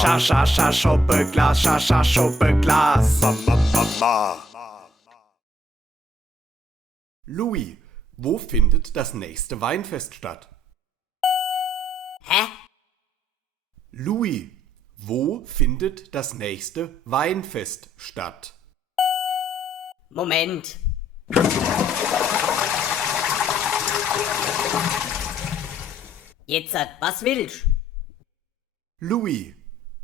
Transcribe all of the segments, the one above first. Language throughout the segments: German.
Schuppeglas, Schuppeglas. Louis, wo findet das nächste Weinfest statt? Hä? Louis, wo findet das nächste Weinfest statt? Moment. Jetzt, was willst? Louis,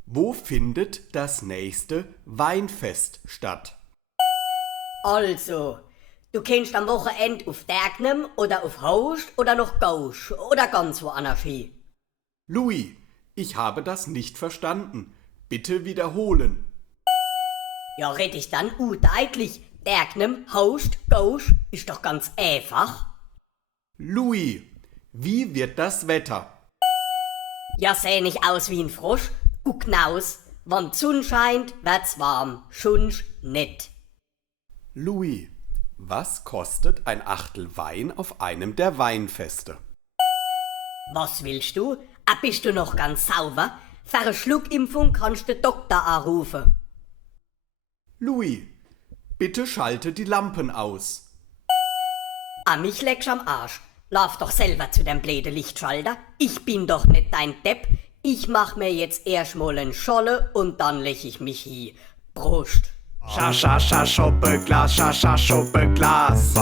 wo findet das nächste Weinfest statt? Also, du kennst am Wochenende auf Dagenham oder auf Haust oder noch Gausch oder ganz woanders hin. Louis, ich habe das nicht verstanden. Bitte wiederholen. Ja, red ich dann deutlich. Dagenham, Haust, Gausch ist doch ganz einfach. Louis, wie wird das Wetter? Ja, seh nicht aus wie ein Frosch. Guck naus. Wann die Sonne scheint, wird's warm. Schunsch nicht. Louis, was kostet ein Achtel Wein auf einem der Weinfeste? Was willst du? Bist du noch ganz sauber? Für eine Schluckimpfung kannst du den Doktor anrufen. Louis, bitte schalte die Lampen aus. Mich leckst am Arsch. Lauf doch selber zu dem blöden Lichtschalter. Ich bin doch nicht dein Depp. Ich mach mir jetzt erstmal einen Scholle und dann leg ich mich hin. Prost. Schuppeglas, Schuppeglas.